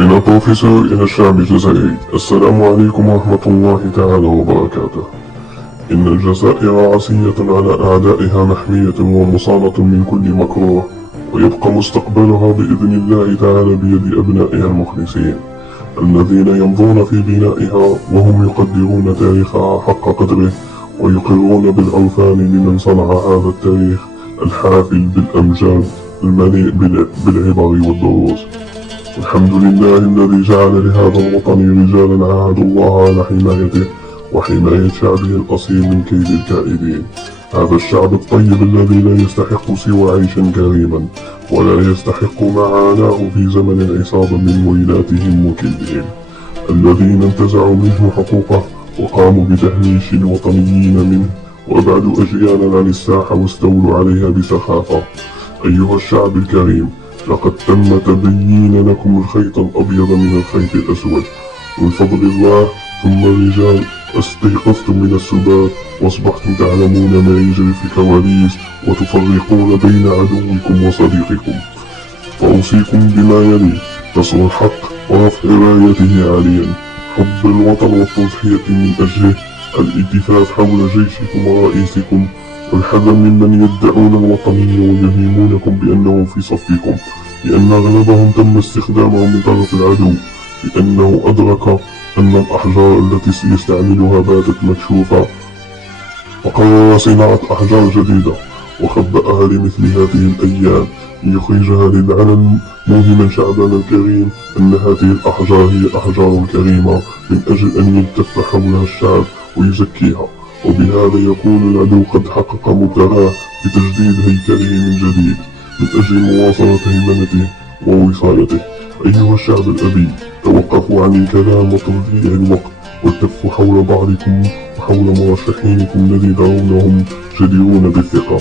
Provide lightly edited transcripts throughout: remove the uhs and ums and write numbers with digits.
من البروفيسور إلى الشعب الجزائري. السلام عليكم ورحمة الله تعالى وبركاته. إن الجزائر عاصية على أعدائها محمية ومصانة من كل مكروه، ويبقى مستقبلها بإذن الله تعالى بيد أبنائها المخلصين الذين يمضون في بنائها، وهم يقدرون تاريخها حق قدره، ويقرون بالعرفان لمن صنع هذا التاريخ الحافل بالأمجاد المليء بالعبر والدروس. الحمد لله الذي جعل لهذا الوطن رجالا عاهدوا الله على حمايته وحماية شعبه الأصيل من كيد الكائدين. هذا الشعب الطيب الذي لا يستحق سوى عيشا كريما، ولا يستحق ما عاناه في زمن العصابة من ويلاتهم وكيدهم الذين انتزعوا منه حقوقه وقاموا بتهميش الوطنيين منه، وأبعدوا أجيالا عن الساحة واستولوا عليها بسخافة. أيها الشعب الكريم، لقد تم تبيين لكم الخيط الأبيض من الخيط الأسود من فضل الله، ثم الرجال استيقظتم من السبات واصبحتم تعلمون ما يجري في الكواليس، وتفرقون بين عدوكم وصديقكم. فأوصيكم بما يلي: نصر الحق ورفع رايته عاليا، حب الوطن والتضحية من أجله، الالتفاف حول جيشكم ورئيسكم، والحذر ممن يدعون الوطنية ويهمونكم بأنهم في صفكم، لأن أغلبهم تم استخدامهم من طرف العدو، لأنه أدرك أن الأحجار التي سيستعملها باتت مكشوفة، وقرر صناعة أحجار جديدة وخبأها لمثل هذه الأيام ليخرجها للعلن، موهما شعبنا الكريم أن هذه الأحجار هي الأحجار الكريمة، من أجل أن يلتف حولها الشعب ويزكيها، وبهذا يكون العدو قد حقق مبتغاه بتجديد هيكله من جديد من أجل مواصلة هيمنته ووصايته. أيها الشعب الأبي، توقفوا عن الكلام وتضييع الوقت، والتفوا حول بعضكم وحول مرشحينكم الذي ترونهم جديرون بالثقة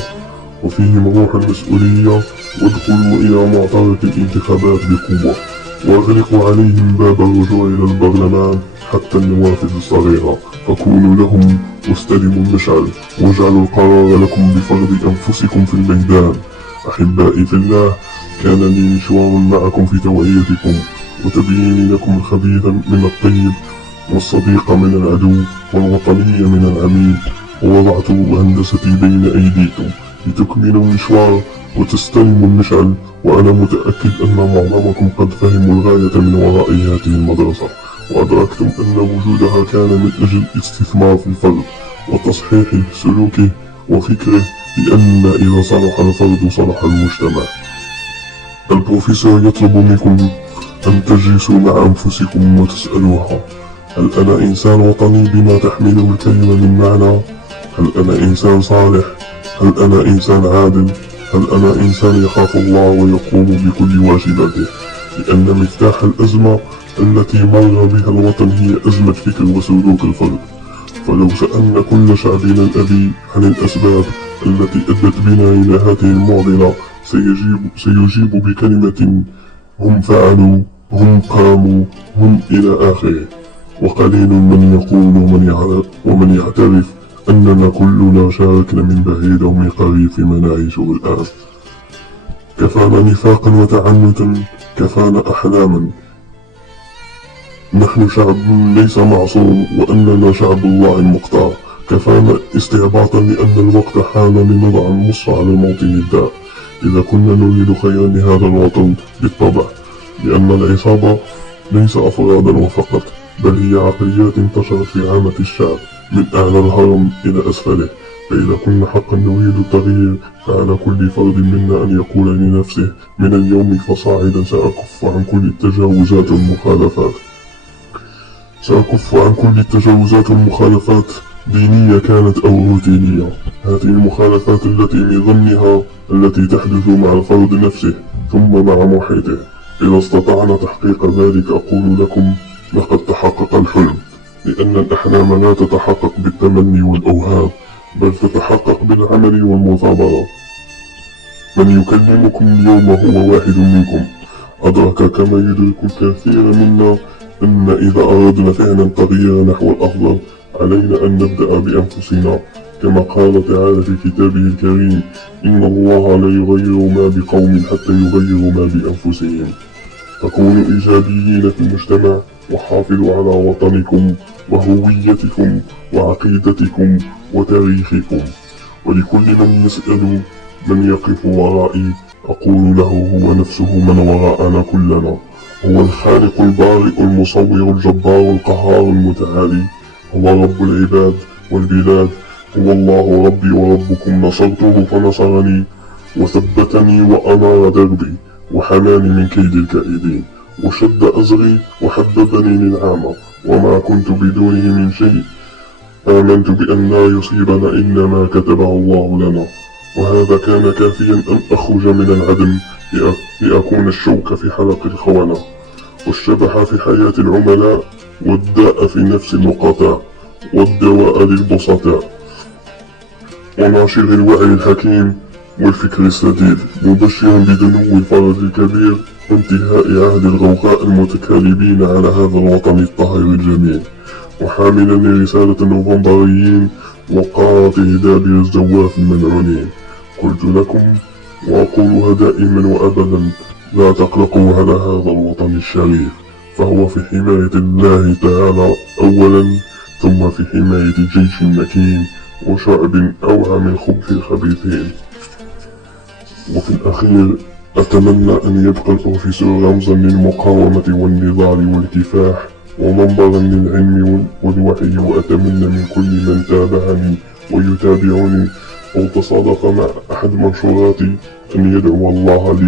وفيهم روح المسؤولية، وادخلوا إلى معترك الانتخابات بقوة، واغلقوا عليهم باب الرجوع إلى البرلمان حتى النوافذ الصغيرة، فكونوا لهم واستلموا المشعل، واجعلوا القرار لكم بفرض أنفسكم في الميدان. أحبائي في الله، كان لي مشوار معكم في توعيتكم وتبيين لكم الخبيث من الطيب، والصديق من العدو، والوطني من العميل، ووضعت هندستي بين أيديكم لتكملوا المشوار وتستلموا المشعل. وأنا متأكد أن معظمكم قد فهموا الغاية من وراء هذه المدرسة، وأدركتم أن وجودها كان من أجل الاستثمار في الفرد وتصحيح سلوكه وفكره، لأن إذا صلح الفرد صلح المجتمع. البروفيسور يطلب منكم أن تجلسوا مع أنفسكم وتسألوها: هل أنا إنسان وطني بما تحمله الكلمة من معنى؟ هل أنا إنسان صالح؟ هل أنا إنسان عادل؟ هل أنا إنسان يخاف الله ويقوم بكل واجباته؟ لأن مفتاح الأزمة التي مر بها الوطن هي أزمة فكر وسلوك الفرد. فلو سألنا كل شعبنا الأبي عن الأسباب التي أدت بنا إلى هذه المعضلة، سيجيب بكلمة: هم فعلوا، هم قاموا، هم إلى آخره. وقليل من يقول ومن يعترف أننا كلنا شاركنا من بعيد أو من قريب فيما نعيشه الآن. كفانا نفاقا وتعنتا، كفانا أحلاما. نحن شعب ليس معصوم، وأننا شعب الله المختار. كفانا استعباطا لأن الوقت حان لنضع النص على الموطن الداء إذا كنا نريد خيرا لهذا الوطن بالطبع، لأن العصابة ليس أفرادا وفقط، بل هي عقليات انتشرت في عامة الشعب من أعلى الهرم إلى أسفله. فإذا كنا حقا نريد التغيير، فعلى كل فرد منا أن يقول لنفسه: من اليوم فصاعدا سأكف عن كل التجاوزات والمخالفات. سأكف عن كل التجاوزات والمخالفات، دينية كانت أو روتينية. هذه المخالفات التي من ضمنها التي تحدث مع الفرد نفسه ثم مع محيطه. إذا استطعنا تحقيق ذلك، أقول لكم: لقد تحقق الحلم، لأن الأحلام لا تتحقق بالتمني والأوهام، بل تتحقق بالعمل والمثابرة. من يكلمكم اليوم هو واحد منكم، أدرك كما يدرك الكثير منا أن إذا أردنا فعلا تغيير نحو الأفضل، علينا أن نبدأ بأنفسنا، كما قال تعالى في كتابه الكريم: إن الله لا يغير ما بقوم حتى يغيروا ما بأنفسهم. فكونوا إيجابيين في المجتمع، وحافظوا على وطنكم وهويتكم وعقيدتكم وتاريخكم. ولكل من يسأل من يقف ورائي أقول له هو نفسه من وراءنا كلنا، هو الخالق البارئ المصور الجبار القهار المتعالي، هو رب العباد والبلاد، هو الله ربي وربكم، نصرته فنصرني وثبتني وأنار دربي وحماني من كيد الكائدين، وشد أزري وحببني للعامة، وما كنت بدونه من شيء، آمنت بأن لا يصيبنا إلا ما كتبه الله لنا، وهذا كان كافيا أن أخرج من العدم لأكون الشوك في حلق الخونة، والشبح في حياة العملاء، والداء في نفس النقطاء، والدواء للبسطاء، وناشر الوعي الحكيم والفكر السديد، مبشرا بدنو الفرج الكبير وانتهاء عهد الغوغاء المتكالبين على هذا الوطن الطاهر الجميل، وحاملا لرسالة النوفمبريين وقاطع دابر الزواف الملعونين. قلت لكم وأقولها دائما وأبدا: لا تقلقوا على هذا الوطن الشريف، فهو في حماية الله تعالى أولا، ثم في حماية الجيش المكين وشعب أوعى من خبث الخبيثين. وفي الأخير أتمنى أن يبقى البروفيسور رمزا للمقاومة والنضال والكفاح، ومنبرا للعلم والوحي، وأتمنى من كل من تابعني ويتابعني أو تصادق مع أحد منشوراتي أن يدعو الله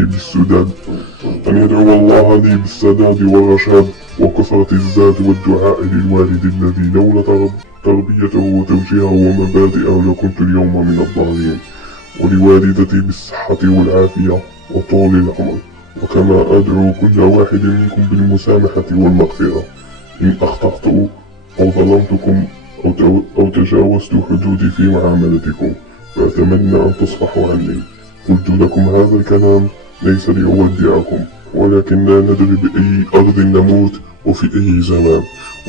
لي بالسداد والرشاد وكثرة الزاد والدعاء للوالد الذي لولا تربيته وتوجيهه ومبادئه لكنت اليوم من الضالين، ولوالدتي بالصحة والعافية وطول العمر، وكما أدعو كل واحد منكم بالمسامحة والمغفرة إن أخطأت أو ظلمتكم أو تجاوزت حدودي في معاملتكم، فأتمنى أن تصفحوا عني. قلت لكم هذا الكلام ليس لأودعكم، ولكن لا ندري بأي أرض نموت وفي أي زمان،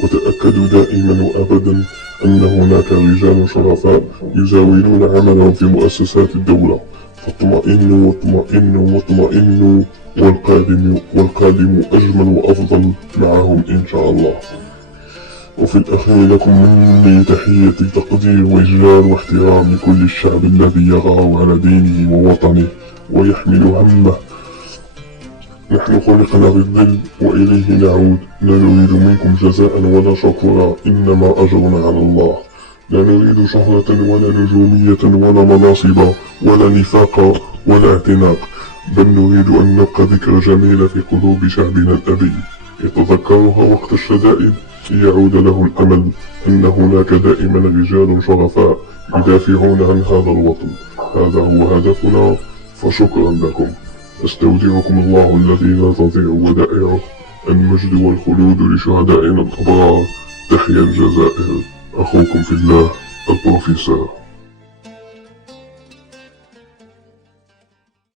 وتأكدوا دائما وأبدا أن هناك رجال شرفاء يزاولون عملهم في مؤسسات الدولة، فاطمئنوا واطمئنوا واطمئنوا، والقادم أجمل وأفضل معهم إن شاء الله. وفي الأخير لكم مني تحية تقدير وإجلال واحترام لكل الشعب الذي يغار على دينه ووطنه ويحمل همه. نحن خلقنا بالذل وإليه نعود، لا نريد منكم جزاء ولا شكورا، إنما أجرنا على الله. لا نريد شهرة ولا نجومية ولا مناصب ولا نفاق ولا اعتناق، بل نريد أن نبقى ذكرى جميلة في قلوب شعبنا الأبي، يتذكرها وقت الشدائد ليعود له الأمل أن هناك دائما رجال شرفاء يدافعون عن هذا الوطن. هذا هو هدفنا، فشكرا لكم. أستودعكم الله الذي لا تضيع ودائعه، المجد والخلود لشهدائنا الأبرار. تحيا الجزائر. أخوكم في الله البروفيسور.